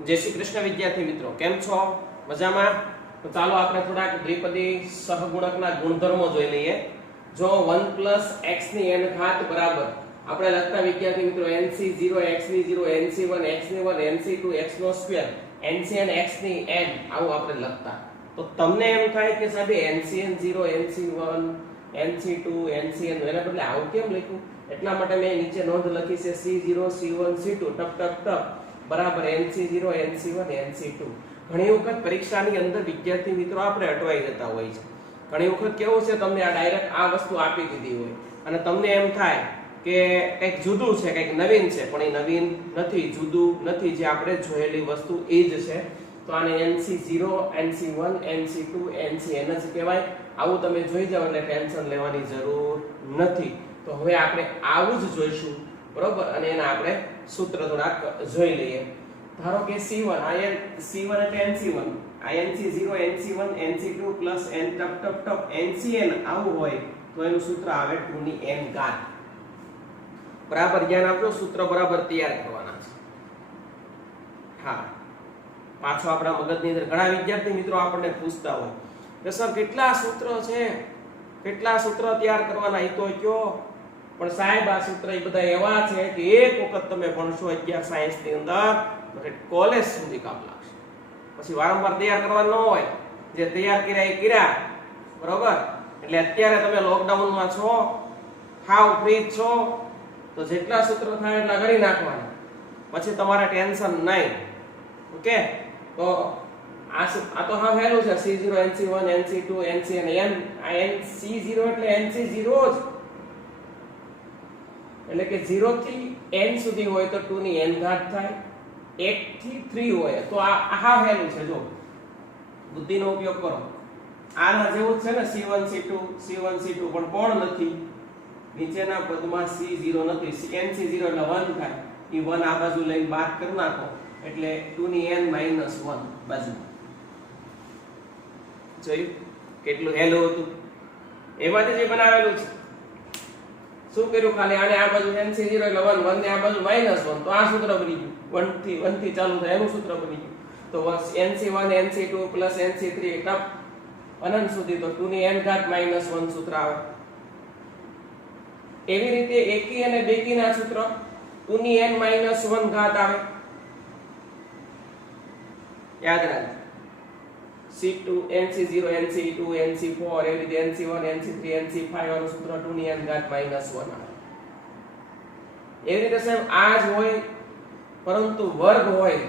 जय श्री कृष्ण विद्यार्थी मित्रों, केम छो? मजामां? तो चालो આપણે થોડાક દ્વિપદી સહગુણકના ગુણધર્મો જોઈ લઈએ। જો 1 + x ની n ઘાત બરાબર આપણે લખતા વિદ્યાર્થી મિત્રો nc0 x ની 0 nc1 x ની 1 nc2 x નો સ્ક્વેર ncn x ની n આવું આપણે લખતા। તો તમને એમ થાય કે સાહેબ ncn0 nc1 nc2 ncn એના બદલે આવું કેમ લખ્યું? એટલા માટે મેં નીચે નોંધ લખી છે c0 c1 c2 ટપ ટપ ટપ બરાબર nc0 nc1 nc2। ઘણી વખત પરીક્ષાની અંદર વિદ્યાર્થી મિત્રો આપણે અટવાઈ જતા હોય છે। ઘણી વખત કેવું છે, તમને આ ડાયરેક્ટ આ વસ્તુ આપી દીધી હોય અને તમને એમ થાય કે કંઈક જુદું છે, કંઈક નવીન છે, પણ એ નવીન નથી, જુદું નથી, જે આપણે જોયેલી વસ્તુ એ જ છે। તો આને nc0 nc1 nc2 ncn જ કહેવાય। આવું તમે જોઈ જાવ એટલે ટેન્શન લેવાની જરૂર નથી। તો હવે આપણે આવું જ જોઈશું, બરોબર? અને એના આપણે સૂત્ર થોડાક જોઈ લઈએ। ધારો કે c1 c1 એટલે nc1 nc0 nc1 nc2 plus n ટપ ટપ ટપ ncn આવું હોય તો એનું સૂત્ર આવે 2 ની n ઘાત। બરાબર ધ્યાન આપજો, સૂત્ર બરાબર તૈયાર કરવાના છે। હા, પાછો આપણા મગજની અંદર ઘણા વિદ્યાર્થી મિત્રો આપણને પૂછતા હોય કે સર કેટલા સૂત્ર છે, કેટલા સૂત્ર તૈયાર કરવાના, એ તો કયો? પણ સાહેબ આ સૂત્ર એ બધા એવા છે કે એક વખત તમે ભણશો 11 સાયન્સ ની અંદર તો કોલેજ સુધી કામ લાગશે। પછી વારંવાર તૈયાર કરવાનું ન હોય, જે તૈયાર કર્યા એ કર્યા, બરોબર? એટલે અત્યારે તમે લોકડાઉન માં છો, હાવ ફ્રી છો, તો જેટલા સૂત્ર થાય એટલા ગણી નાખવાના, પછી તમારે ટેન્શન નહીં। ઓકે, તો આ તો હા હેલું છે c0 nc1 nc2 ncn n c0 એટલે nc0 જ, એટલે કે 0 થી n સુધી હોય તો 2 ની n ઘાત થાય, 1 થી 3 હોય તો આ હા હેલું છે। જો બુદ્ધિનો ઉપયોગ કરો, આના જેવું જ છે ને c1 c2 c1 c2, પણ કોણ નથી? નીચેના પદમાં c0 નથી, nc0 એટલે 1 થાય, એ 1 આ બાજુ લઈને બાદ કરી નાખો એટલે 2 ની n - 1 બાજુ। જોયું કેટલું હેલું હતું? એમાંથી જે બનાવેલું છે શું કર્યું? ખાલી આને આ બાજુ nc0 એટલે 1 1 ને આ બાજુ -1, તો આ સૂત્ર બની ગયું। 1 થી ચાલુ થાય એનું સૂત્ર બની ગયું। તો nc1 nc2 plus nc3 ટપ અનંત સુધી, તો 2 ની n ઘાત -1 સૂત્ર આવે। એવી રીતે એકી અને બેકી ના સૂત્ર 2 ની n - 1 ઘાત આવે। યાદ રાખજો, c2 nc0 nc2 nc4 એવી રીતે nc1 nc3 nc5 વાળું સૂત્ર 2 ની n ઘાત -1 આવે। એવી રીતે સાહેબ આ જ હોય પરંતુ વર્ગ હોય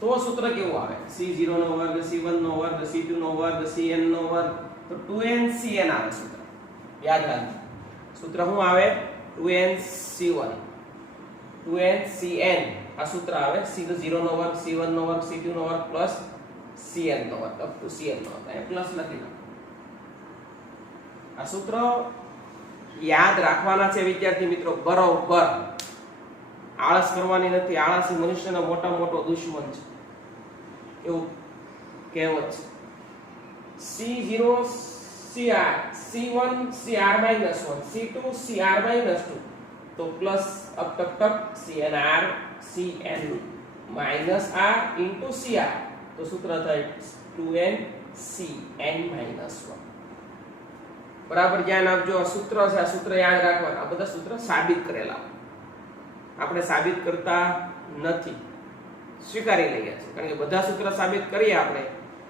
તો સૂત્ર કેવું આવે? c0 નો વર્ગ c1 નો વર્ગ c2 નો વર્ગ cn નો વર્ગ, તો 2ncn આવે સૂત્ર। યાદ રાખજો, સૂત્ર શું આવે? 2nc1 2ncn આ સૂત્ર આવે। c0 નો વર્ગ c1 નો વર્ગ c2 નો વર્ગ પ્લસ cn નો વર્ગ અપ ટુ cn નો વર્ગ, એ પ્લસ લખી નાખો। આ સૂત્ર યાદ રાખવાના છે વિદ્યાર્થી મિત્રો, બરોબર। આળસ કરવાની નથી, આળસ એ મનુષ્યનો મોટા મોટો દુશ્મન છે, એવું કહેવત છે। c0 cr c1 cr -1 c2 cr -2, તો પ્લસ અપ ટપ ટપ cnr cn -r into cr, તો સૂત્ર થાય 2ncn -1। બરાબર ધ્યાન આપજો, આ સૂત્ર છે, આ સૂત્ર યાદ રાખવાના। આ બધા સૂત્ર સાબિત કરેલા, આપણે સાબિત કરતા નથી, સ્વીકારી લઈએ છીએ, કારણ કે બધા સૂત્ર સાબિત કરીએ આપણે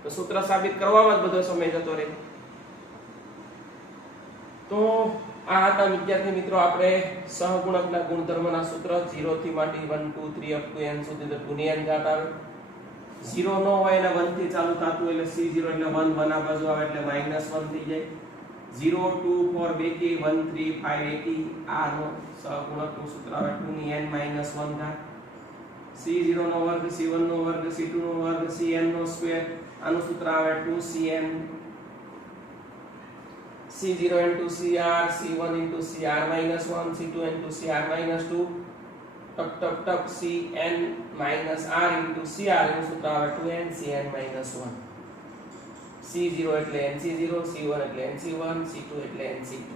તો સૂત્ર સાબિત કરવામાં જ બધો સમય જતો રહે। તો આ હતા વિદ્યાર્થી મિત્રો આપણે સહગુણકના ગુણધર્મના સૂત્ર। 0 થી માંડી 1 2 3 અપ ટુ n સુધી તો 2 ની n ઘાત આવે। 0 ન હોય અને 1 થી ચાલુ થતું એટલે c0 એટલે 1 1 આ બાજુ આવે એટલે -1 થઈ જાય। 0 2 4 બેકી 1 3 5 એકી આ નો સહગુણકનું સૂત્ર આવે 2 ની n - 1 ઘાત। c0 નો વર્ગ c1 નો વર્ગ c2 નો વર્ગ cn નો સ્ક્વેર, આનું સૂત્ર આવે 2cn। c0 into cr c1 into cr -1 c2 into cr -2 ટપ ટપ ટપ cn -r into cr એનું સૂત્ર આવે 2ncn -1। c0 એટલે nc0 c1 એટલે nc1 c2 એટલે nc2।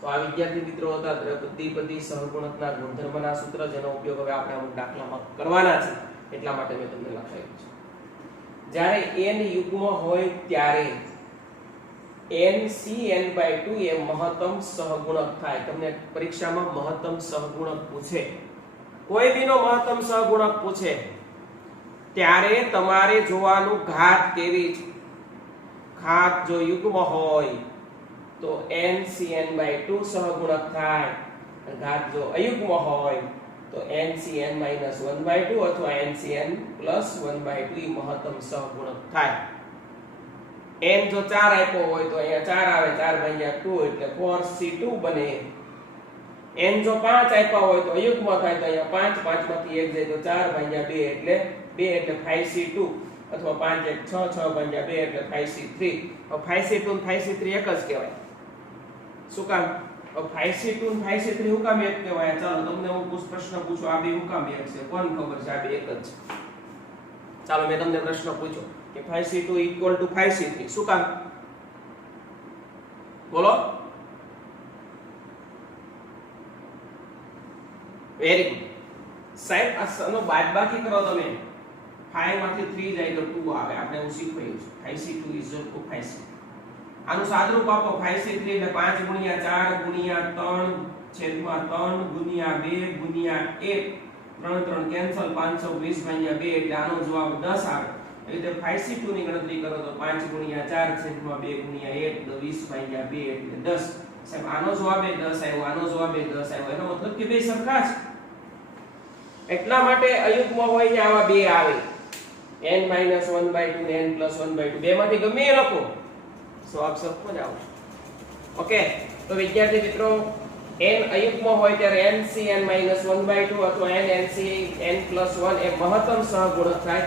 તો આ વિદ્યાર્થી મિત્રો હતા દ્વિપદી સહગુણકના ગુણધર્મના સૂત્ર, જેનો ઉપયોગ હવે આપણે અમુક દાખલામાં કરવાના છે। એટલા માટે મેં તમને લખાવ્યું છે. જ્યારે n યુગ્મ હોય ત્યારે NCn/2 એ મહત્તમ સહગુણક થાય. તમને પરીક્ષામાં મહત્તમ સહગુણક પૂછે, કોઈ બીનો મહત્તમ સહગુણક પૂછે ત્યારે તમારે જોવાનું ઘાત કેવી છે. ઘાત જો યુગ્મ હોય તો NCn/2 સહગુણક થાય, ઘાત જો અયુગ્મ હોય તો NCn-1/2 અથવા NCn+1/2 મહત્તમ સહગુણક થાય. n જો 4 આપ્યો હોય તો અહીંયા 4 આવે, 4/2 એટલે 4c2 બને. n જો 5 આપ્યા હોય તો અયુગ્મ થાય તો અહીંયા 5, 5 માંથી 1 જાય તો 4/2 એટલે 2 એટલે 5c2 અથવા 5 1 6, 6/2 એટલે 5c3. હવે 5c2 અને 5c3 એક જ કહેવાય. શું કામ? 5c2 અને 5c3 શું કામ એક કહેવાય? ચાલો તમને હું પ્રશ્ન પૂછું, આ બે શું કામ એક છે? કોણ ખબર છે? આ બે એક જ છે. ચાલો મેં તમને પ્રશ્ન પૂછ્યો કે 5c2 = 5c3, શું કામ? બોલો. વેરી ગુડ સાહેબ. આનો બાદબાકી કરો તમે. 5 માંથી 3 જાય તો 2 આવે. આપણે એવું શીખવાયું છે. 5c2 = 5c. આનું સાદરૂપ આપો. 5c3 એટલે 5 × 4 × 3 / 2 × 1 3 કેન્સલ 520/2 એટલે આનો જવાબ 10 આવે. એ રીતે 5c2 ની ગણતરી કરો તો 5 × 4 / 2 × 1 તો 20/2 એટલે 10. સાહેબ આનો જવાબ 10 આવ્યો, આનો જવાબ 10 આવ્યો. એનો મતલબ કે બે સરખા છે. એટલા માટે અયુગ્મ હોય ને આવા બે આવે, n-1/2 ને n+1/2. બે માંથી ગમે એ લખો, જવાબ સરખો જ આવશે. ઓકે, તો વિદ્યાર્થી મિત્રો n અયુગ્મ હોય ત્યારે NCn-1/2 અથવા NCn+1 એ મહત્તમ સહગુણક થાય.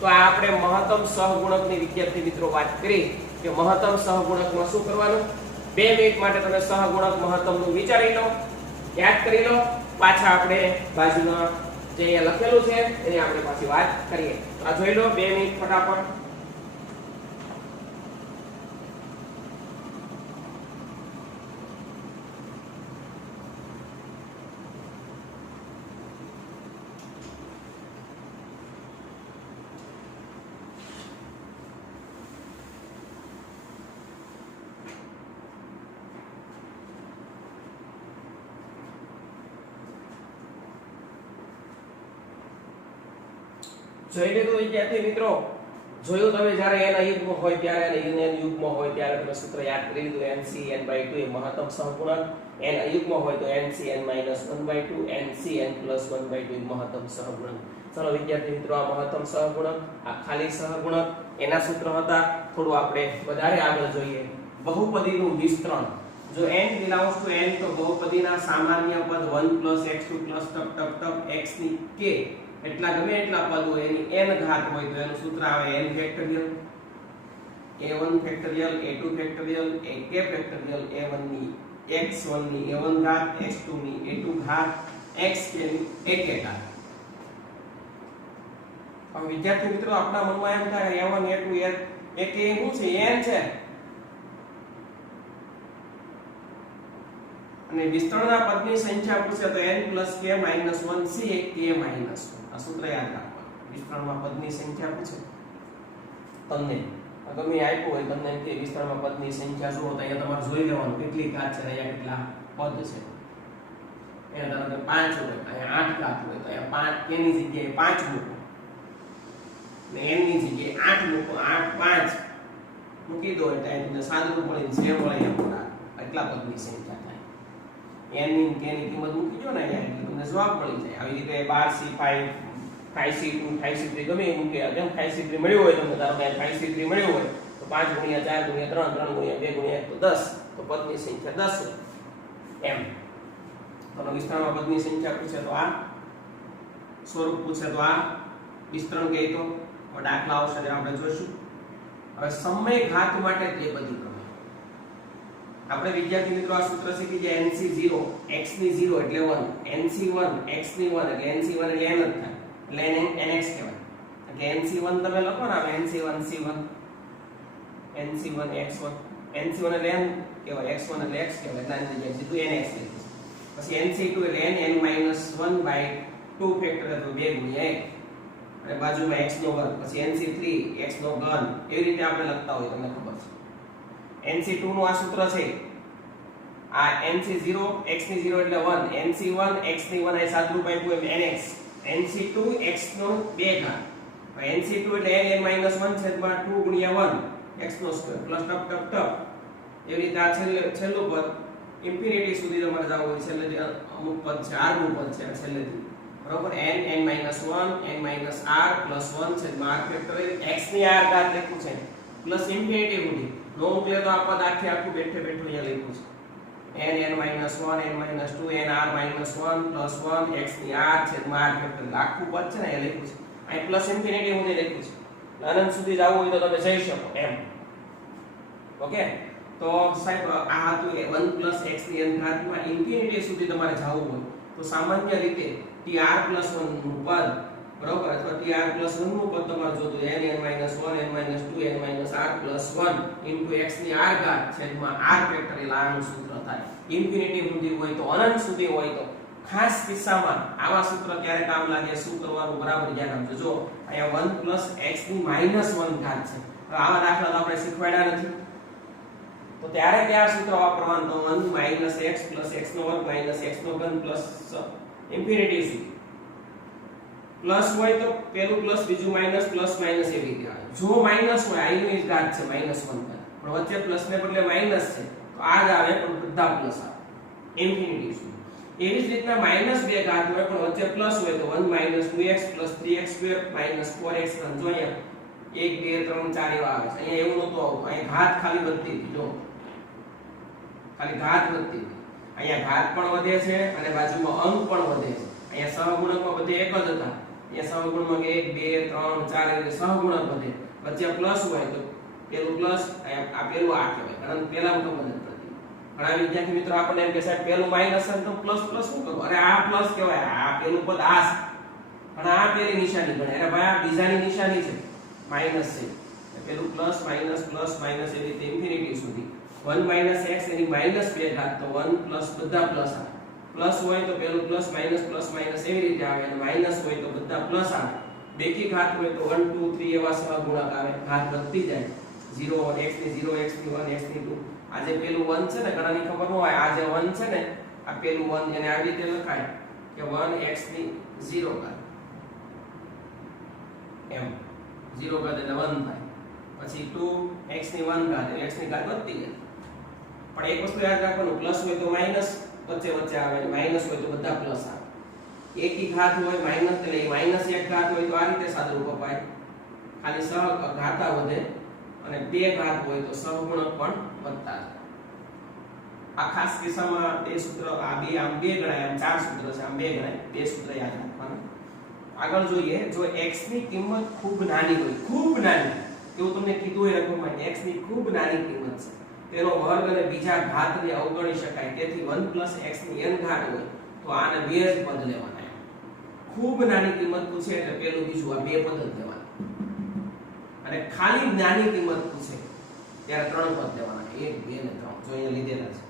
તો આ આપણે મહત્તમ સહગુણકની વિદ્યાર્થી મિત્રો વાત કરી કે મહત્તમ સહગુણકમાં શું કરવાનું. 2 મિનિટ માટે તમે સહગુણક મહત્તમનું વિચારી લો, યાદ કરી લો. પાછા આપણે બાજુમાં જે અહીંયા લખેલું છે એની આપણે પાછી વાત કરીએ. આ જોઈ લો 2 મિનિટ ફટાફટ. જોઈ લીધું વિદ્યાર્થી મિત્રો? જોયું તમે જ્યારે n અયુગ્મ હોય ત્યારે n યુગ્મ હોય ત્યારે તમે સૂત્ર યાદ કરી લીધું. NCn/2 એ મહત્તમ સહગુણક, n અયુગ્મ હોય તો NCn-1/2, NCn+1/2 મહત્તમ સહગુણક. ચલો વિદ્યાર્થી મિત્રો, આ મહત્તમ સહગુણક, આ ખાલી સહગુણક એના સૂત્ર હતા. થોડું આપણે વધારે આગળ જોઈએ. બહુપદીનું વિસ્તરણ. જો n belongs to n તો બહુપદીના સામાન્ય પદ 1 + x2 + x ની k એટલા ગમે એટલા પદ હોય એની n ઘાત હોય તો એનું સૂત્ર આવે n factorial, a1 factorial, a2 factorial, ak factorial, a1 ની x1 ની a1 ઘાત, x2 ની a2 ઘાત, xk ની ak ઘાત. હવે વિદ્યાર્થી મિત્રો આપણા મનમાં એમ થાય a1 a2 ak શું છે? n છે. અને વિસ્તરણના પદની સંખ્યા પૂછે તો n+k-1 c k - 1. આ સૂત્ર યાદ રાખવાનું. વિસ્તરણમાં પદની સંખ્યા પૂછે તમને, ગમે આપ્યું હોય તમને એમ કે વિસ્તરણમાં પદની સંખ્યા જુઓ તો અહીંયા તમારે જોઈ લેવાનું કેટલી ઘાત છે, અહીંયા કેટલા પદ છે. અહીંયા ધારો કે 5 હોય, અહીંયા 8 ઘાત હોય તો અહીંયા 5 k ની જગ્યાએ 5 મૂકો ને n ની જગ્યાએ 8 મૂકો. 8 5 મૂકી દો એટલે તમને સાદુરૂપ મળી જે મળે એમ એટલા પદની સંખ્યા થાય. n ની k ની કિંમત મૂકી દો ને અહીંયા એટલે તમને જવાબ મળી જાય. આવી રીતે 12c5 5c2 5c3 ગમે એ મૂકે. જેમ 5c3 મળ્યું હોય તમને, ધારો કે 5c3 મળ્યું હોય તો 5 × 4 × 3 3 × 2 × 1 તો 10, તો પદની સંખ્યા 10 એમ. તો વિસ્તરણમાં પદની સંખ્યા પૂછે તો આ સ્વરૂપ પૂછે તો આ વિસ્તરણ કહે તો દાખલા આવશે ત્યારે આપણે જોઈશું. હવે સમય ઘાત માટે તે બધી ગમે. આપણે વિદ્યાર્થી મિત્રો આ સૂત્ર શીખી ગયા. NC0 x ની 0 એટલે 1, NC1 x ની 1 એટલે NC1 એટલે n જ થાય એટલે nx કહેવાય. એટલે NC1 તમે લખો ને NC1 c1 NC1 x1 NC1 એટલે n કહેવાય, x1 એટલે x કહેવાય એટલે આની જગ્યાએ સીધું nx લખીશું. પછી NC2 એટલે n n-1/2 ફેક્ટર અથવા 2 × 1 અને બાજુમાં x નો વર્ગ, પછી nc3 x નો ઘન, એવી રીતે આપણે લખતા હોય તમને ખબર છે. nc2 નું આ સૂત્ર છે, આ nc0 x ની 0 એટલે 1, nc1 x ની 1 આ સાદુરૂપ આપ્યું એમ nx, nc2 x નો 2 ઘાત, nc2 એટલે n n 1 છેદમાં 2 ગુણ્યા 1 x નો સ્ક્વેર પ્લસ ટપ ટપ ટપ, એવી રીતે આ છેલ્લું પદ ઇન્ફિનિટી સુધી તમારે જવું હોય, છેલ્લે અમુક પદ છે r નું પદ છે છેલ્લેથી, બરોબર. n n - 1 n - r + 1 છેદમાં r ફેક્ટોરિયલ x ની r ઘાત લખ્યું છે પ્લસ ઇન્ફિનિટી સુધી, નો મૂકે તો આ પદ આખું બેઠે બેઠું અહીંયા લખ્યું છે n n - 1 n - 2 n r - 1 + 1 x ની r છેદમાં r ફેક્ટોરિયલ આખું પદ છે ને અહીંયા લખ્યું છે, અહીં પ્લસ ઇન્ફિનિટી સુધી લખ્યું છે, અનંત સુધી જવું હોય તો તમે જઈ શકો એમ. ઓકે, તો સાહેબ આ હતું 1 + x ની n ઘાતમાં ઇન્ફિનિટી સુધી તમારે જવું હોય તો સામાન્ય રીતે tr + 1 નું પદ, બરોબર, અથવા tr + 1 નું પદ તમારે જોતું n n - 1 n - 2 n - r + 1 x ની r ઘાત છેદમાં r ફેક્ટોરિયલ આનું સૂત્ર થાય. ઇન્ફિનિટી સુધી હોય તો, અનંત સુધી હોય તો, ખાસ કિસ્સામાં આવા સૂત્ર ક્યારે કામ લાગે, શું કરવાનું બરાબર ધ્યાન આપજો. જો અહીંયા 1 + x ની -1 ઘાત છે, હવે આવા દાખલા તો આપણે શીખવાડ્યા નથી, તો ત્યારે કયા સૂત્ર વાપરવાનું, તો 1 - x + x નો વર્ગ - x નો ઘન પ્લસ ઇન્ફિનિટી સુધી, પ્લસ હોય તો પેલું પ્લસ બીજું માઈનસ પ્લસ માઈનસ એવી રીતે આવે. જો માઈનસ હોય, આઈનું જ ઘાત છે -1 પણ વચ્ચે પ્લસ ને બદલે માઈનસ છે તો આ જ આવે, પણ બધા પ્લસ આવે ઇન્ફિનિટી સુધી. એવી જ રીતના -2 ઘાત હોય પણ વચ્ચે પ્લસ હોય તો 1 - 2x + 3x² - 4x જો અહીંયા 1 2 3 4 એવા આવે છે. અહીંયા એવું નહોતું આવતું, અહીંયા ઘાત ખાલી વધતી હતી, જો ખાલી ઘાત વધતી હતી. અહીંયા ઘાત પણ વધે છે અને બાજુમાં અંક પણ વધે છે. અહીંયા સહગુણકમાં બધે એક જ હતા, અહીંયા સહગુણમાં 1 2 3 4 એટલે સહગુણક વધે, વચ્ચે પ્લસ હોય તો પેલું પ્લસ, આ પેલું આ કહેવાય, કારણ પેલામાં તો મદદ પડતી. ઘણા વિદ્યાર્થી મિત્રો આપણને એમ કે સાહેબ પેલું માઈનસ છે તો પ્લસ પ્લસ શું કરું, અરે આ પ્લસ કહેવાય, આ પેલું પદ આ છે, પણ આ પેલી નિશાની ગણે, અરે ભાઈ આ બીજાની નિશાની છે, માઈનસ છે, પેલું પ્લસ માઈનસ પ્લસ માઈનસ એવી રીતે ઇન્ફિનિટી સુધી. 1 - x એની -2 ઘાત તો 1 પ્લસ બધા પ્લસ આવે, પ્લસ હોય તો પેલું પ્લસ માઈનસ એવી રીતે આવે, અને માઈનસ હોય તો બધા પ્લસ આવે. બેકી ઘાત હોય તો 1 2 3 એવા સહગુણક આવે, ઘાત વધતી જાય. 0 x ની 0 x ની 1 x ની 2, આ જે પેલું 1 છે ને, ઘણાની ખબર ન હોય, આ જે 1 છે ને, આ પેલું 1 એને આવી રીતે લખાય કે 1 x ની 0 ઘાત, એમ 0 ઘાત એટલે 1 થાય, પછી 2 x ની 1 ઘાત એટલે x ની ઘાત વધતી જાય. પણ એક વસ્તુ યાદ રાખવાનું, પ્લસ હોય તો માઈનસ વચ્ચે વચ્ચે આવે, માઈનસ હોય તો બધા પ્લસ આવે. એકી ઘાત હોય માઈનસ એટલે -1 ઘાત હોય તો આ રીતે સાદુરૂપ અપાય, ખાલી સહઘાતા વધે, અને 2 ઘાત હોય તો સહગુણક પણ વધતા જાય. આ ખાસ કિસ્સામાં બે સૂત્ર, આ બે આમ 2 ગણાય, આમ 4 સૂત્ર છે, આમ 2 ગણાય, બે સૂત્ર યાદ રાખવાના. આગળ જોઈએ, જો x ની કિંમત ખૂબ નાની હોય, ખૂબ નાની, એવું તમને કીધું હોય રકમમાં, x ની ખૂબ નાની કિંમત છે, તેનો વર્ગ અને બીજા ઘાતને અવગણી શકાય, તેથી 1 + x ની n ઘાત હોય તો આને બે જ પદ લેવાના. ખૂબ નાની કિંમત પૂછે એટલે પેલું બીજું આ બે પદ જ લેવાના, અને ખાલી નાની કિંમત પૂછે ત્યારે 3 પદ લેવાના, 1 2 અને 3 જો અહીંયા લીધેલા છે.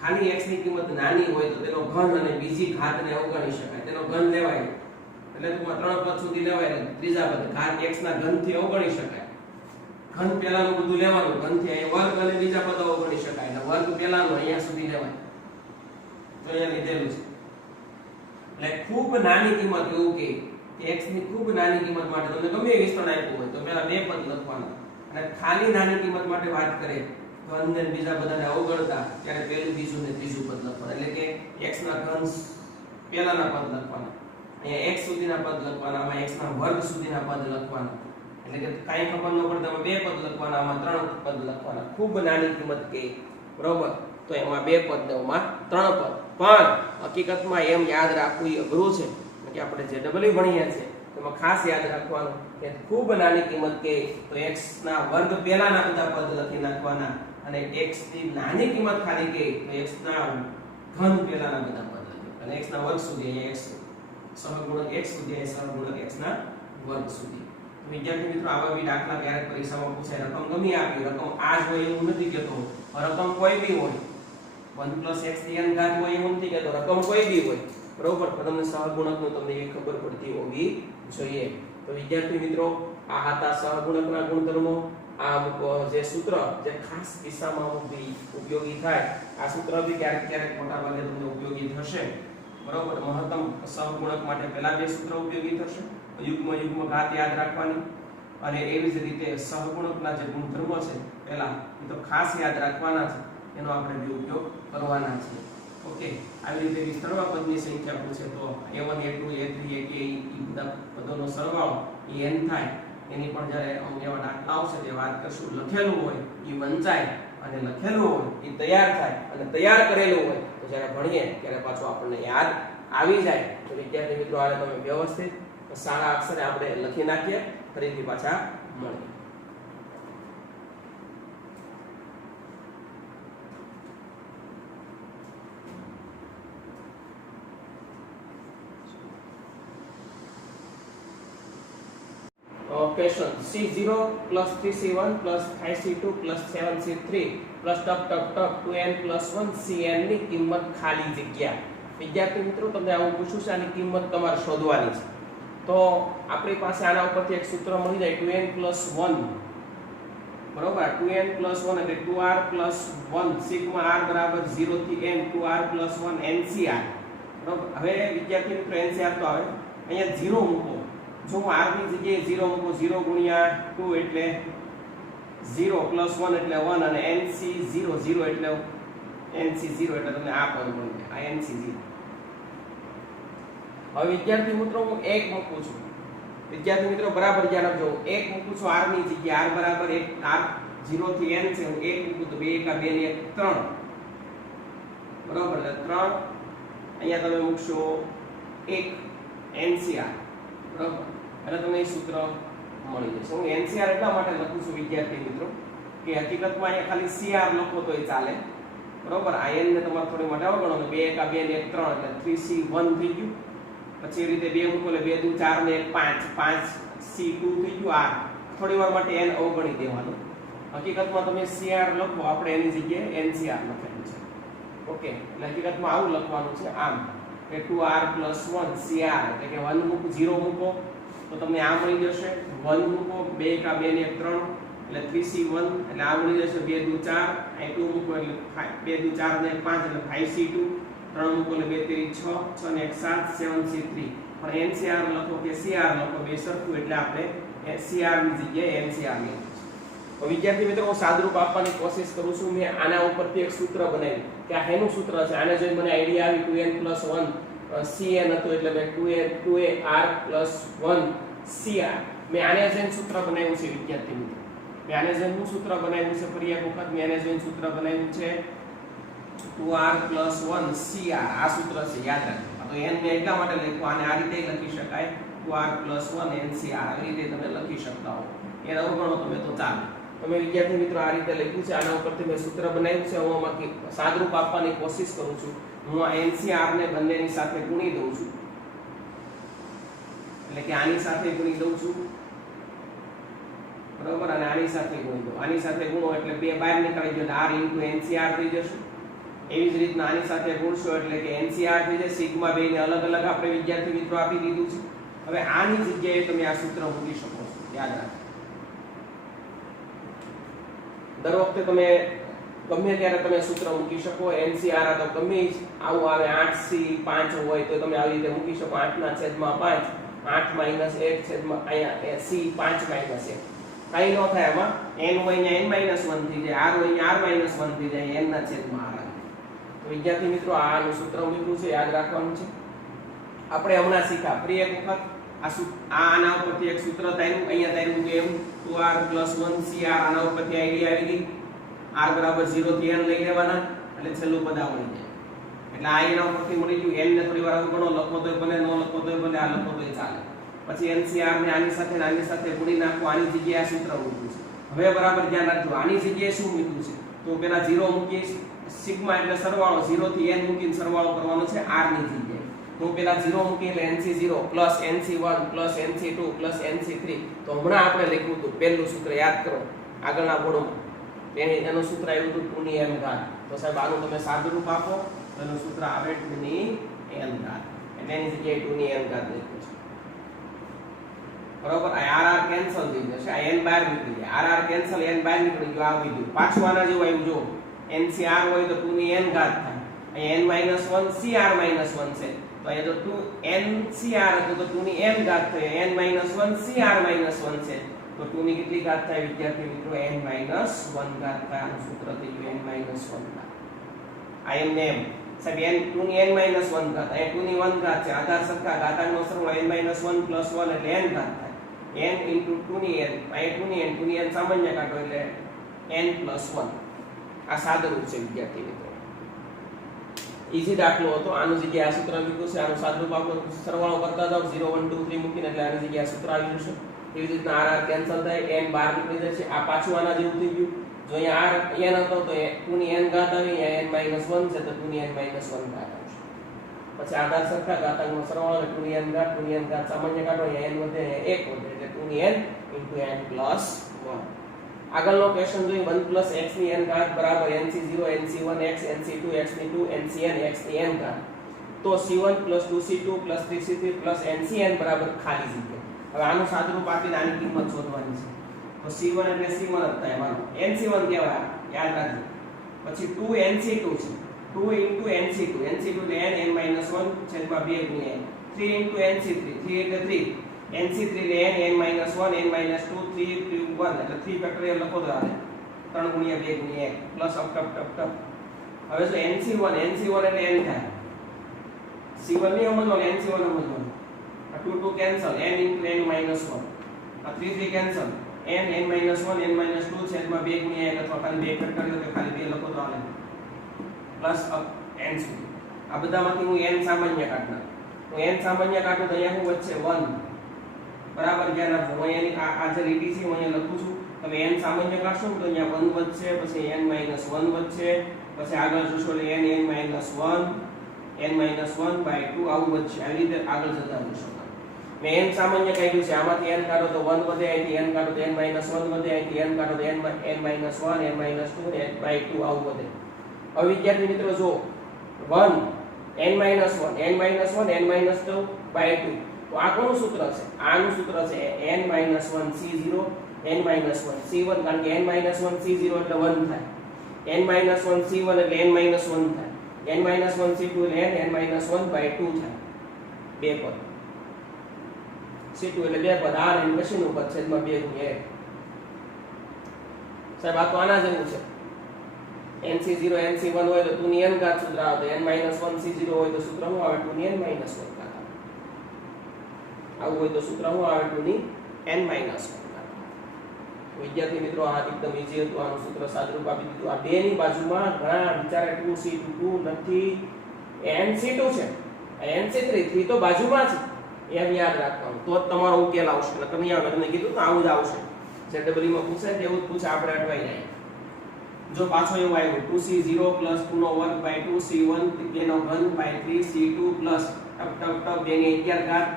ખાલી x ની કિંમત નાની હોય તો તેનો ઘન અને બીજી ઘાતને અવગણી શકાય, તેનો ઘન લેવાય એટલે ટૂંકમાં 3 પદ સુધી લેવાય, ત્રીજા પદ ઘાત x ના ઘનથી અવગણી શકાય. ઘન પેલાનું બધું લેવાનું, ઘનથી અહીંયા વર્ગ અને બીજા પદો અવગણી શકાય, એટલે વર્ગ પેલાનો અહીંયા સુધી લેવાય, તો અહીંયા લીધેલું છે. એટલે ખૂબ નાની કિંમત, એવું કે x ની ખૂબ નાની કિંમત માટે તમને ગમે એ વિસ્તરણ આપ્યું હોય તો પહેલા બે પદ લખવાના, અને ખાલી નાની કિંમત માટે વાત કરે તો અંદર બીજા બધાને અવગણતા ત્યારે પહેલું બીજું ને ત્રીજું પદ લખવાના, એટલે કે x ના ઘન પહેલાના પદ લખવાના, અહીંયા x સુધીના પદ લખવાના, આમાં x ના વર્ગ સુધીના પદ લખવાના, એટલે કે કાઈ ખબર ન પડે તમે બે પદ લખવાના, આમાં 3 પદ લખવાના. ખૂબ નાની કિંમત કે, બરોબર, તો એમાં 2 પદ ને એમાં 3 પદ. પણ હકીકતમાં એમ યાદ રાખવું એ અઘરું છે કે આપણે જે ડબલી ભણીએ છે તેમાં ખાસ યાદ રાખવાનું કે ખૂબ નાની કિંમત કે તો x ના વર્ગ પહેલાના બધા પદ લખી નાખવાના, અને x ની નાની કિંમત ખાલી કે તો x ના ઘન પહેલાના બધા પદ લખી, અને x ના વર્ગ સુધી અહીંયા x સહગુણક x સુધી, અહીંયા સહગુણક x ના વર્ગ સુધી. વિદ્યાર્થી મિત્રો, આવા બી દાખલા ક્યારેક પરીક્ષામાં પૂછાય, રકમ ગમી આપી, રકમ આ જ હોય એવું નથી કહેતો, રકમ કોઈ બી હોય, 1 + x ની n ઘાત હોય એવું નથી કહેતો, રકમ કોઈ બી હોય, બરોબર, પણ તમને સહગુણકનું તમને એ ખબર પડતી હોવી જોઈએ. તો વિદ્યાર્થી મિત્રો, આ હતા સહગુણકના ગુણધર્મો. આ જે સૂત્ર જે ખાસ કિસ્સામાં ઉપયોગી થાય, આ સૂત્ર બી ક્યારેક ક્યારેક મોટા ભાગે તમને ઉપયોગી થશે. બરોબર, મહત્તમ સહગુણક માટે પહેલા બે સૂત્ર ઉપયોગી થશે, યુગ્મ ઘાત યાદ રાખવાની, અને એવી જ રીતે સહગુણકના જે ગુણધર્મો છે પહેલા એ તો ખાસ યાદ રાખવાના છે, એનો આપણે બી ઉપયોગ કરવાના છે. ઓકે, આવી રીતે વિસ્તરવા પદની સંખ્યા પૂછે તો a1 a2 a3 ak એ બધા પદોનો સરવાળો એ n થાય, એની પણ જ્યારે અમને એવા દાખલા આવશે તે વાત કરશું. લખેલું હોય એ વંચાય અને લખેલું હોય એ તૈયાર થાય, અને તૈયાર કરેલું હોય તો જ્યારે ભણીએ ત્યારે પાછું આપણને યાદ આવી જાય. તો વિદ્યાર્થી મિત્રો, આને તમે વ્યવસ્થિત સારા અક્ષરે આપણે લખી નાખીએ, ફરીથી પાછા મળીએ. Question C0 plus 3C1 plus 5C2 plus 7C3 plus ટક 2n plus 1 Cn ની કિંમત ખાલી જગ્યા. વિદ્યાર્થી મિત્રો, તમને આવું પૂછું છે, આની કિંમત તમારે શોધવાની છે. તો આપણી પાસે આના ઉપરથી એક સૂત્ર મળી જાય 2n plus 1. બરોબર, 2n plus 1 એટલે 2r plus 1 સિગ્મા r બરાબર 0 થી n 2r plus 1 NCR. બરોબર, હવે વિદ્યાર્થી મિત્રો NCR તો આવે અહીંયા 0 મૂકો. જો હું r ની જગ્યાએ 0 મૂકું, 0 ગુણ્યા 2 એટલે 0 plus 1 એટલે 1, અને NC0 0 એટલે NC0 એટલે તમને આ પદ મળે, આ NC0. હવે વિદ્યાર્થી મિત્રો, હું 1 મૂકું છું. વિદ્યાર્થી મિત્રો, બરાબર ધ્યાન આપજો. 1 મૂકું છું r ની જગ્યાએ, r બરાબર 1, r 0 થી n છે. હું 1 મૂકું તો 2 1 2 ને 1 3. બરાબર, એટલે 3. અહીંયા તમે મૂકશો 1 NCR. બરાબર, એટલે તમને એ સૂત્ર મળી જશે. હું NCR એટલા માટે લખું છું વિદ્યાર્થી મિત્રો કે હકીકતમાં અહીંયા ખાલી CR લખો તોય ચાલે. બરાબર, આ n ને તમારે થોડી મોટા ગણો તો 2 1 2 ને 1 3 એટલે 3C1 થઈ ગયું. પછી એ રીતે 2 મૂકો એટલે 2 2 4 ને 1 5 5C2 થઈ ગયું. r થોડી વાર માટે n અવગણી દેવાનું. હકીકતમાં તમે CR લખો, આપણે એની જગ્યાએ NCR લખેલું છે. ઓકે, એટલે હકીકતમાં આવું લખવાનું છે, આમ કે 2r plus 1 CR એટલે કે 1 મૂકો, 0 મૂકો તો તમને આ મળી જશે. 1 મૂકો, 2 1 2 ને 1 3 એટલે 3C1 એટલે આ મળી જશે. 2 2 4 અહીં 2 મૂકો એટલે 2 2 4 ને 5 એટલે 5C2. 3 મૂકો એટલે 2 3 6 6 ને 1 7 7C3. પણ NCR લખો કે CR લખો, બે સરખું, એટલે આપણે CR ની જગ્યાએ NCR લખીશું. તો વિદ્યાર્થી મિત્રો, હું સાદરૂપ આપવાની કોશિશ કરું છું. મેં આના ઉપરથી એક સૂત્ર બનાવ્યું કે આ હેનું સૂત્ર છે. આને જોઈને મને આઈડિયા આવી 2n plus 1 Cn હતું, એટલે મેં 2ar plus 1 Cr. મેં આને જોઈને સૂત્ર બનાવ્યું છે વિદ્યાર્થી મિત્રો. મેં આને જોઈને સૂત્ર બનાવ્યું છે, ફરી એક વખત મેં આને જોઈને સૂત્ર બનાવ્યું છે 2r plus 1 Cr. આ સૂત્ર છે, યાદ રાખજો. તો n મેં એટલા માટે લખ્યું, આને આ રીતે લખી શકાય 2r plus 1 NCR. આવી રીતે તમે લખી શકતા હો, એ અવગણો તમે તો ચાલે. તમે વિદ્યાર્થી મિત્રો આ રીતે લખ્યું છે, આના ઉપરથી મેં સૂત્ર બનાવ્યું છે. હું આમાંથી સાદરૂપ આપવાની કોશિશ કરું છું. હું આ NCR ને બંનેની સાથે ગુણી દઉં છું, એટલે કે આની સાથે ગુણી દઉં છું. બરાબર, અને આની સાથે ગુણી દઉં. આની સાથે ગુણો એટલે 2 બહાર નીકળી જાય, r NCR થઈ જશે. એવી જ રીતના આની સાથે ગુણશો એટલે કે NCR થઈ જશે. સિગ્મા 2 ને અલગ અલગ આપણે વિદ્યાર્થી મિત્રો આપી દીધું છે. હવે આની જગ્યાએ તમે આ સૂત્ર મૂકી શકો છો, યાદ રાખો. દર વખતે તમે ગમે ત્યારે તમે સૂત્ર મૂકી શકો. NCR આ તો ગમે આવું આવે, 8C5 હોય તો તમે આવી રીતે મૂકી શકો. 8/5 8 - 1 છેદમાં અહીંયા C5 - 1. કઈ ન થાય આમાં. n હોય અહીંયા n - 1 થઈ જાય, r હોય અહીંયા r - 1 થઈ જાય, n ના છેદમાં r. તો વિદ્યાર્થી મિત્રો, આનું સૂત્ર મૂક્યું છે, યાદ રાખવાનું છે. આપણે હમણાં શીખ્યા, ફરી એક વખત આના ઉપરથી એક સૂત્ર તાર્યું, અહીંયા તાર્યું કે એમ 2r plus 1 Cr. આના ઉપરથી આઈડિયા આવી ગઈ. r બરાબર 0 થી n લઈ લેવાના, એટલે છેલ્લું પદ આ મળી જાય. એટલે આ એના ઉપરથી મળી ગયું. n ને થોડી વાર ગણો, લખો તોય ભલે, ન લખો તોય ભલે, આ લખો તોય ચાલે. પછી NCR ને આની સાથે ગુણી નાખો. આની જગ્યાએ આ સૂત્ર મૂક્યું છે. હવે બરાબર ધ્યાન રાખજો, આની જગ્યાએ શું મૂક્યું છે? તો પેલા 0 મૂકીશ, સિગ્મા એટલે સરવાળો, 0 થી n મૂકીને સરવાળો કરવાનો છે r ની જગ્યાએ. તો પેલા 0 મૂકી એટલે NC0 plus NC1 plus NC2 plus NC3. તો હમણાં આપણે લખ્યું હતું પહેલું સૂત્ર, યાદ કરો આગળના બોર્ડમાં. એનું સૂત્ર આવ્યું હતું 2 ની n ઘાત. તો સાહેબ આનું તમે સાદુરૂપ આપો, એનું સૂત્ર આવે 2 ની n ઘાત. એટલે એની જગ્યાએ 2 ની n ઘાત લખ્યું છે બરોબર. આ r કેન્સલ થઈ જશે, આ n બહાર નીકળી જાય, r કેન્સલ, n બહાર નીકળી ગયો, આ વિધું પાછું આના જેવું આવ્યું. જો ncr હોય તો 2 ની n ઘાત થાય, અહીં n - 1 cr - 1 છે તો એ તો 2 ncr હતો તો 2 ની n ઘાત થઈ, n - 1 cr - 1 છે તો 2 ની કેટલી ઘાત થાય વિદ્યાર્થી મિત્રો? n - 1 ઘાત થાય. આનું સૂત્ર થઈ ગયું n - 1 ઘાત. આ એમને એમ સાહેબ n 2 ની n - 1 ઘાત, અહીં 2 ની 1 ઘાત છે, આધાર સરખા, ઘાતાંકનો સરવાળો n - 1 + 1 એટલે n ઘાત થાય, n * 2 ની n, અહીં 2 ની n સામાન્ય કાઢો એટલે n + 1. આ સાદુરૂપ છે વિદ્યાર્થી મિત્રો, ઈઝી દાખલો હતો. આનું જગ્યાએ આ સૂત્ર મૂક્યું છે, આનું સાદુરૂપ આપણે સરવાળો કરતા જાવ 0 1 2 3 મૂકીને એટલે આની જગ્યાએ સૂત્ર આવી જશે. એવી રીતના r કેન્સલ થાય, n બહાર નીકળી જશે, આ પાછું આના જેવું થઈ ગયું. જો અહીંયા r n હતો તો 2 ની n ઘાત આવી, અહીંયા n - 1 છે તો 2 ની n - 1 ઘાત આવશે. પછી આધાર સરખા, ઘાતાંકનો સરવાળો એટલે 2 ની n ઘાત, 2 ની n ઘાત સામાન્ય કાઢો, અહીંયા n વધે, અહીંયા 1 વધે એટલે 2 ની n * n + 1. આગળનો ક્વેશ્ચન જોઈએ 1 + x ની n ઘાત બરાબર nc0 nc1 x nc2 x ની 2 ncn x ની n ઘાત. તો c1 + 2c2 + 3c3 + ncn બરાબર ખાલી જગ્યા. હવે આનું સાદુરૂપ આપીને આની કિંમત શોધવાની છે. તો c1 એટલે c1 જ થાય, માનો nc1 કહેવાય, યાદ રાખજો. પછી 2 nc2 છે, 2 * nc2, nc2 એટલે n n - 1 છેદમાં 2 ગુણ્યા n. 3 * nc3, 3 એટલે 3, nc3 એટલે n n - 1 n - 2 3 * 1 એટલે 3 ફેક્ટોરિયલ લખો તો આવે 3 ગુણ્યા 2 ગુણ્યા 1 પ્લસ અપ ટપ ટપ ટપ. હવે જો nc1 એટલે n થાય, c1 ની સમજવાનું, nc1 સમજવાનું. આ 2 2 કેન્સલ, n * n - 1, આ 3 3 કેન્સલ, n n - 1 n - 2 છેદમાં 2 ગુણ્યા 1 અથવા ખાલી 2 ફેક્ટોરિયલ તો ખાલી 2 લખો તો આવે પ્લસ અપ n સુધી. આ બધામાંથી હું n સામાન્ય કાઢનાર, હું n સામાન્ય કાઢું તો અહીંયા શું વચ્ચે 1 બરાબર. ધ્યાન રાખજો, હું અહીંયા આ જે લીટી છે હું અહીંયા લખું છું, તમે n સામાન્ય કાઢશો તો અહીંયા 1 વધશે, પછી n - 1 વધશે, પછી આગળ જોશો એટલે n n - 1 n - 1/2 આવું વધશે. આવી રીતે આગળ જતા જશો. મેં n સામાન્ય કાઢ્યું છે, આમાંથી n કાઢો તો 1 વધે, અહીંથી n કાઢો તો n - 1 વધે, અહીંથી n કાઢો તો n - 1 n - 2 આવું વધે. હવે વિદ્યાર્થી મિત્રો જો 1 n - 1 n - 1 n - 2/2 તો આ કોનું સૂત્ર છે? આનું સૂત્ર છે n - 1 c0 n - 1 c1, કારણ કે n - 1 c0 એટલે 1 થાય, n - 1 c1 એટલે n - 1 થાય, n - 1 c2 એટલે n n - 1/2 થાય, બે પદ c2 એટલે બે પદ, r n પછીનું પદ છેદમાં 2 ગુણ્યા 1. સાહેબ આ તો આના જેવું છે, nc0 nc1 હોય તો 2 ની n ઘાત સૂત્ર આવે, n - 1 c0 હોય તો સૂત્ર શું આવે? 2 ની n - 1 ઘાત. આવું હોય તો સૂત્ર શું આવે? 2 ની n - 1 ઘાત. વિદ્યાર્થી મિત્રો આ એકદમ ઈઝી હતું, આનું સૂત્ર સાદુરૂપ આપી દીધું. આ બે ની બાજુમાં ઘણા વિચારે 2c2 નથી, nc2 છે, nc3 3 તો બાજુમાં છે, એમ યાદ રાખવાનું તો જ તમારો ઉકેલ આવશે. એટલે નહીં આવે, તમને કીધું તો આવું જ આવશે, ZW માં પૂછે તેવું જ પૂછે, આપણે અટવાઈ જાય. જો પાછો એવું આવ્યું 2c0 + 2^2 c1 તેનો ઘન / 3c2 + ટપ ટપ ટપ 2 ની 11 ઘાત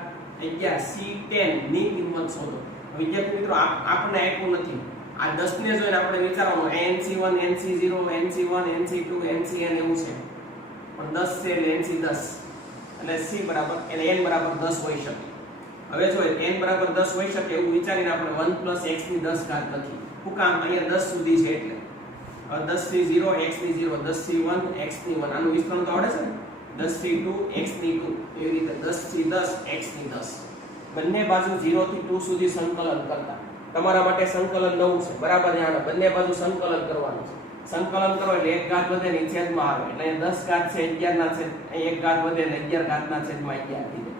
11 c10 ની કિંમત શોધો. વિદ્યાર્થી મિત્રો આપણે આપ્યું નથી, આ 10 ને જોઈને આપણે વિચારવાનું nc1 nc0 nc1 nc2 ncn એવું છે, પણ 10 છે એટલે nc10 એટલે c બરાબર એટલે n બરાબર 10 હોઈ શકે. હવે જો n બરાબર 10 હોઈ શકે એવું વિચારીને આપણે 1 + x ની 10 ઘાત લખી. શું કામ? અહીંયા 10 સુધી છે એટલે 10 થી 0 x ની 0 10 થી 1 x ની 1 આનું વિસ્તરણ તો આવડે છે ને, 10 થી 2 x ની 2 એવી રીતે 10 થી 10 x ની 10 બંને બાજુ 0 થી 2 સુધી સંકલન કરતા. તમારા માટે સંકલન નવું છે બરાબર, જાણો બંને બાજુ સંકલન કરવાનું છે. સંકલન કરો એટલે એક ઘાત વધે ને છેદમાં આવે એટલે 10 ઘાત છે 11 ના છેદ, અહીં એક ઘાત વધે એટલે 11 ઘાત ના છેદમાં 11 થઈ જાય.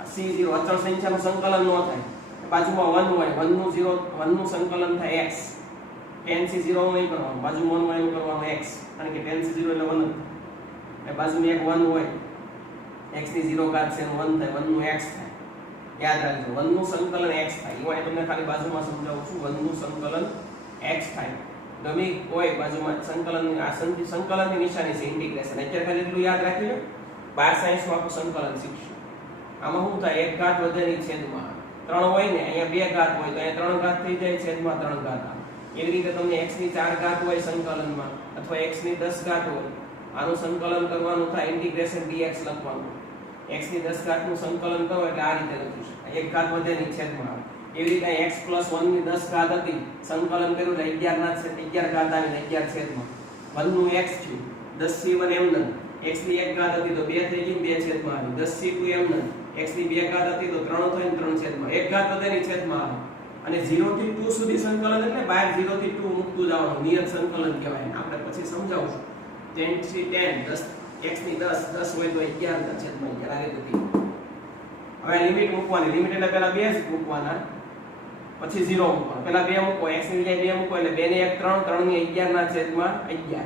આ c0 અચળ સંખ્યાનું સંકલન ન થાય, બાજુમાં 1 હોય, 1 નું 0 1 નું સંકલન થાય x, tan c0 નહીં કરવાનું, બાજુમાં 1 હોય એવું કરવાનું x, કારણ કે tan c0 એટલે 1 એટલે બાજુમાં એક 1 હોય, x ની 0 ઘાત છે 1 થાય, 1 નું x થાય. યાદ રાખજો 1 નું સંકલન x થાય. હું તમને ખાલી બાજુમાં સમજાવું છું, 1 નું સંકલન x થાય. ગમે કોઈ બાજુમાં સંકલન, આ સંકલનની નિશાની છે ઇન્ટિગ્રેશન. અત્યારે ખાલી એટલું યાદ રાખી લો, 12 સાયન્સમાં આપણે સંકલન શીખશું. આમાં શું થાય? એક ઘાત વધે ની છેદમાં 3 હોય ને, અહીંયા 2 ઘાત હોય તો અહીંયા 3 ઘાત થઈ જાય, છેદમાં 3 ઘાત આવે. એવી રીતે તમને x ની 4 ઘાત હોય સંકલનમાં, અથવા x ની 10 ઘાત હોય, આનું સંકલન કરવાનું થાય ઇન્ટિગ્રેશન dx લખવાનું. x ની 10 ઘાતનું સંકલન કરો એટલે આ રીતે લખી શકાય. એક ઘાત વધે ની છેદમાં આવે. એવી રીતે x + 1 ની 10 ઘાત હતી, સંકલન કર્યું એટલે 11 ઘાત આવીને 11 છેદમાં 1 નું x થયું. 10c1 એમનેમ x ની 1 ઘાત હતી તો 2 થઈ ગઈ 2 છેદમાં આવી. 10c2 એમનેમ x ની 2 ઘાત હતી તો 3 થઈ 3 છેદમાં 1 ઘાત વધે ની છેદમાં આવે. અને 0 થી 2 સુધી સંકલન એટલે બહાર 0 થી 2 મૂકતું જવાનું, નિયત સંકલન કહેવાય. આપણે પછી સમજાવશું. 10 થી 10 10 x ની 10 10 હોય તો 11 છેદમાં 11 આ રીતે થઈ. હવે લિમિટ મૂકવાની. લિમિટ એટલે પહેલા 2 જ મૂકવાના, પછી 0 મૂકવાનો. પહેલા 2 મૂકો, x ની જગ્યાએ 2 મૂકો એટલે 2 ને 1 3 3 ની 11 ના છેદમાં 11.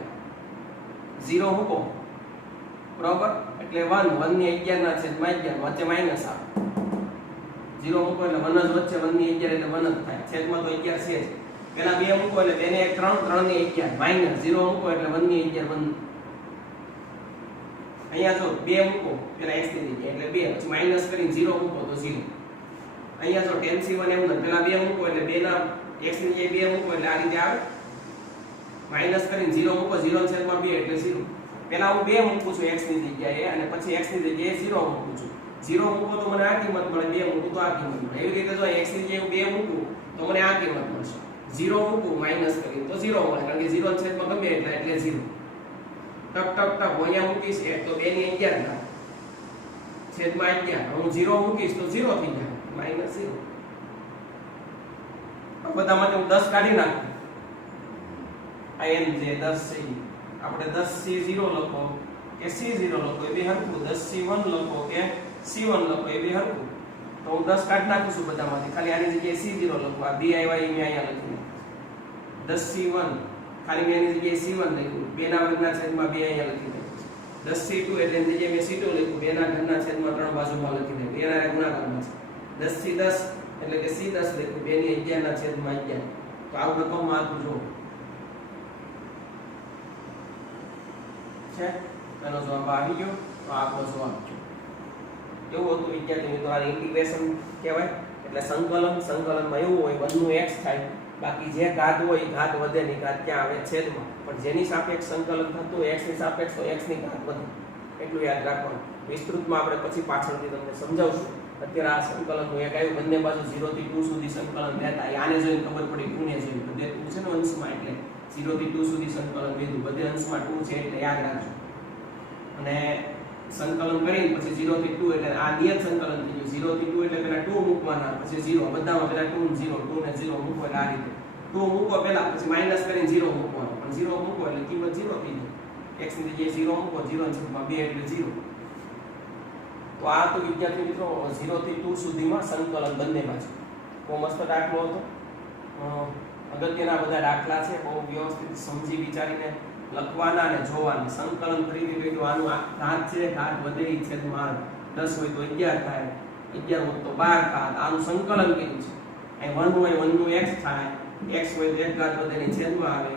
0 મૂકો બરાબર, એટલે 1 1 ની 11 ના છેદમાં 11, વચ્ચે માઈનસ આવે. 0 મૂકો એટલે 1 જ વચ્ચે 1 ની 11 એટલે 1 જ થાય. છેદમાં તો 11 છે જ. પહેલા 2 મૂકો એટલે 2 ને 1 3 3 ની 11 માઈનસ 0 મૂકો એટલે 1 ની 11 1. અહીંયા જો 2 મૂકો પેલા x ની જગ્યાએ એટલે 2, પછી માઈનસ કરીને 0 મૂકો તો 0. અહીંયા જો 10c1 એમ ન પેલા 2 મૂકો એટલે 2 ના x ની જગ્યાએ 2 મૂકો એટલે આ રીતે આવે. માઈનસ કરીને 0 મૂકો 0 છેદમાં 2 એટલે 0. પહેલા હું 2 મૂકું છું x ની જગ્યાએ અને પછી x ની જગ્યાએ 0 મૂકું છું. 0 મૂકો તો મને આ કિંમત મળે, 2 મૂકું તો આ કિંમત મળે. એવી રીતે જો x ની જગ્યાએ 2 મૂકું તો મને આ કિંમત મળશે. 0 મૂકું માઈનસ કરીને તો 0 મળે, કારણ કે 0 છેદમાં ગમે એટલે 0. ટક ટક ટક અહીંયા મૂકીશ એક તો 2 ની 11 થાય છેદમાં 11. હું 0 મૂકીશ તો 0 થઈ જાય માઈનસ 0. આ બધામાંથી હું 10 કાઢી નાખું. આ n જે 10 છે આપણે 10c0 લખો કે c0 લખો એ બે હરખું, 10c1 લખો કે c1 લખો એ બે હરખું. તો હું 10 કાઢી નાખું છું બધામાંથી, ખાલી આની જગ્યાએ c0 લખો. આ b આવ્યા એ મેં અહીંયા લખ્યું 10c1, ખાલી મેં એની જગ્યાએ c1 લખ્યું. 2 ના વર્ગના છેદમાં 2 અહીંયા લખી દઉં. 10c2 એટલે એની જગ્યાએ મેં c2 લખ્યું. 2 ના ઘનના છેદમાં 3 બાજુમાં લખી દઉં. 2 ના ગુણાકારમાં છે. 10c10 એટલે કે c10 લખ્યું. 2 ની 11 ના છેદમાં 11. તો આવું રકમમાં આટલું જો છે એનો જવાબ આવી ગયો. તો આપણો જવાબ છે એવું હતું વિદ્યાર્થી મિત્રો. આ ઇન્ટિગ્રેશન કહેવાય. એટલે સંકલનમાં એવું હોય 1 નું x થાય, બાકી જે ઘાત હોય એ ઘાત વધે ની ઘાત ક્યાં આવે છેદમાં. પણ જેની સાપેક્ષ સંકલન થતું હોય x ની સાપેક્ષ તો x ની ઘાત વધે. એટલું યાદ રાખવાનું. વિસ્તૃતમાં આપણે પછી પાછળથી તમને સમજાવશું. અત્યારે આ સંકલનનું એક આવ્યું, બંને બાજુ 0 થી 2 સુધી સંકલન લેતા. આને જોઈને ખબર પડી 2 ને જોઈને બધે 2 છે ને અંશમાં, એટલે 0 થી 2 સુધી સંકલન લીધું. બધે અંશમાં 2 છે એટલે યાદ રાખજો. અને સંકલન કરીને પછી 0 થી 2 એટલે આ નિયત સંકલન થઈ ગયું. 0 થી 2 એટલે પહેલા 2 મૂકવાના, પછી 0. બધામાં પહેલા 2 ને 0, 2 ને 0 મૂકો એટલે આ રીતે 2 મૂકો પહેલા, પછી માઈનસ કરીને 0 મૂકવાનો. પણ 0 મૂકો એટલે કિંમત 0 થઈ જાય. x ની જગ્યાએ 0 મૂકો, 0 છેદમાં 2 એટલે 0. તો આ તો વિદ્યાર્થી મિત્રો 0 થી 2 સુધીમાં સંકલન બંને બાજુ. બહુ મસ્ત દાખલો હતો. અગત્યના બધા દાખલા છે, બહુ વ્યવસ્થિત સમજી વિચારીને લખવાના અને જોવાના. સંકલન કરી દીધું તો આનું ઘાત છે, ઘાત વધે ઈ છેદમાં 10 હોય તો 11 થાય, 11 હોય તો 12 ઘાત. આનું સંકલન કર્યું છે. અહીં 1 હોય 1 નું x થાય, x હોય તો 1 ઘાત વધે ની છેદમાં આવે,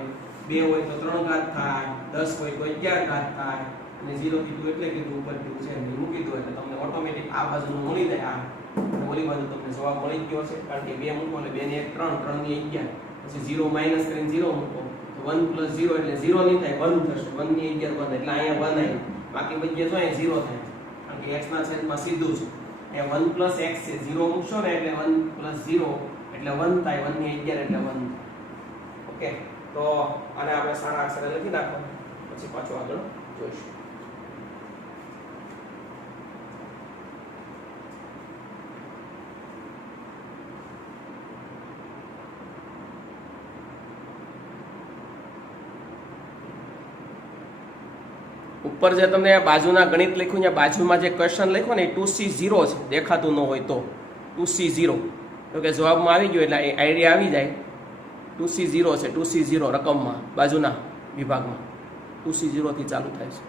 2 હોય તો 3 ઘાત થાય, 10 હોય તો 11 ઘાત થાય. અને 0 થી 2 એટલે કીધું ઉપર કીધું છે એ મૂકી દો એટલે તમને ઓટોમેટિક આ બાજુનું મળી જાય. આ અને ઓલી બાજુ તમને જવાબ મળી ગયો છે, કારણ કે 2 મૂકો એટલે 2 ને 1 3 3 ની 11, પછી 0 માઈનસ કરીને 0 મૂકો તો 1 પ્લસ 0 એટલે 0 નહીં થાય, 1 થશે. 1 ની 11 1 એટલે અહીંયા 1 આવ્યું. બાકી બધી જો અહીંયા 0 થાય, કારણ કે x ના છેદમાં સીધું છે. અહીંયા 1 પ્લસ x છે, 0 મૂકશો ને એટલે 1 પ્લસ 0 એટલે 1 થાય, 1 ની 11 એટલે 1. ઓકે, તો આને આપણે સારા અક્ષરે લખી નાખો, પછી પાછું આગળ જોઈશું. ઉપર જે તમને બાજુના ગણિત લખ્યું છે, બાજુમાં જે ક્વેશ્ચન લખ્યો ને એ 2c0 છે. દેખાતું ન હોય તો 2c0, તો કે જવાબમાં આવી ગયો એટલે આઈડિયા આવી જાય. 2c0 છે, 2c0 રકમમાં બાજુના વિભાગમાં 2c0 થી ચાલુ થાય છે.